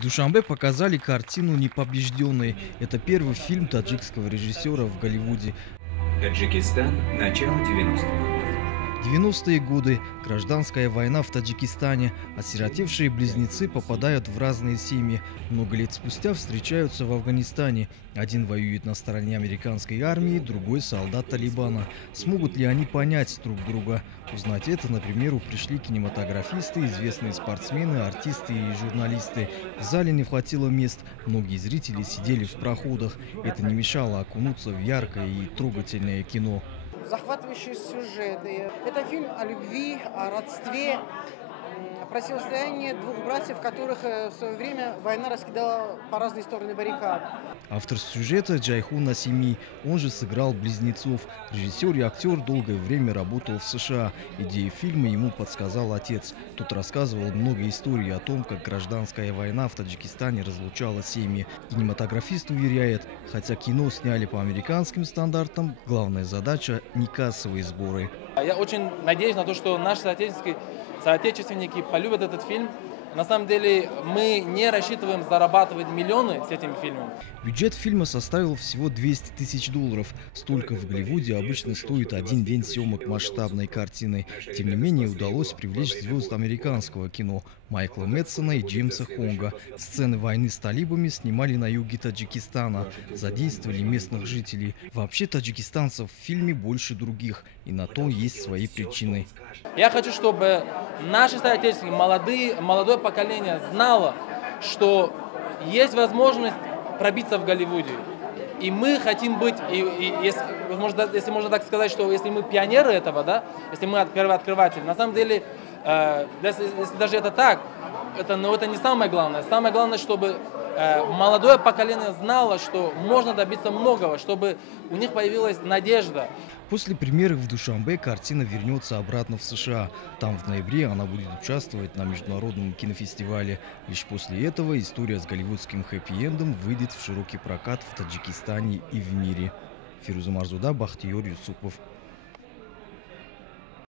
В Душанбе показали картину «Непобежденный». Это первый фильм таджикского режиссера в Голливуде. Таджикистан. Начало 90-х. 90-е годы, гражданская война в Таджикистане, осиротевшие близнецы попадают в разные семьи. Много лет спустя встречаются в Афганистане. Один воюет на стороне американской армии, другой солдат Талибана. Смогут ли они понять друг друга? Узнать это, например, пришли кинематографисты, известные спортсмены, артисты и журналисты. В зале не хватило мест, многие зрители сидели в проходах. Это не мешало окунуться в яркое и трогательное кино. Захватывающий сюжет. Это фильм о любви, о родстве, противостоянии двух братьев, которых в свое время война раскидала по разные стороны баррикад. Автор сюжета Джайхун Насими, он же сыграл близнецов. Режиссер и актер долгое время работал в США. Идею фильма ему подсказал отец. Тот рассказывал много историй о том, как гражданская война в Таджикистане разлучала семьи. Кинематографист уверяет, хотя кино сняли по американским стандартам, главная задача – не кассовые сборы. Я очень надеюсь на то, что наши соотечественники полюбят этот фильм. На самом деле мы не рассчитываем зарабатывать миллионы с этим фильмом. Бюджет фильма составил всего $200 000. Столько в Голливуде обычно стоит один день съемок масштабной картины. Тем не менее, удалось привлечь звезд американского кино Майкла Мэдсона и Джеймса Хонга. Сцены войны с талибами снимали на юге Таджикистана. Задействовали местных жителей. Вообще таджикистанцев в фильме больше других. И на то есть свои причины. Я хочу, чтобы наши соотечественники, молодое поколение знало, что есть возможность пробиться в Голливуде. И мы хотим быть, если можно так сказать, что если мы пионеры этого, да, если мы первооткрыватели, на самом деле, если даже это так, это не самое главное. Самое главное, чтобы молодое поколение знало, что можно добиться многого, чтобы у них появилась надежда. После премьеры в Душанбе картина вернется обратно в США. Там в ноябре она будет участвовать на международном кинофестивале. Лишь после этого история с голливудским хэппи-эндом выйдет в широкий прокат в Таджикистане и в мире. Фируза Марзуда, Бахтиёр Юсупов.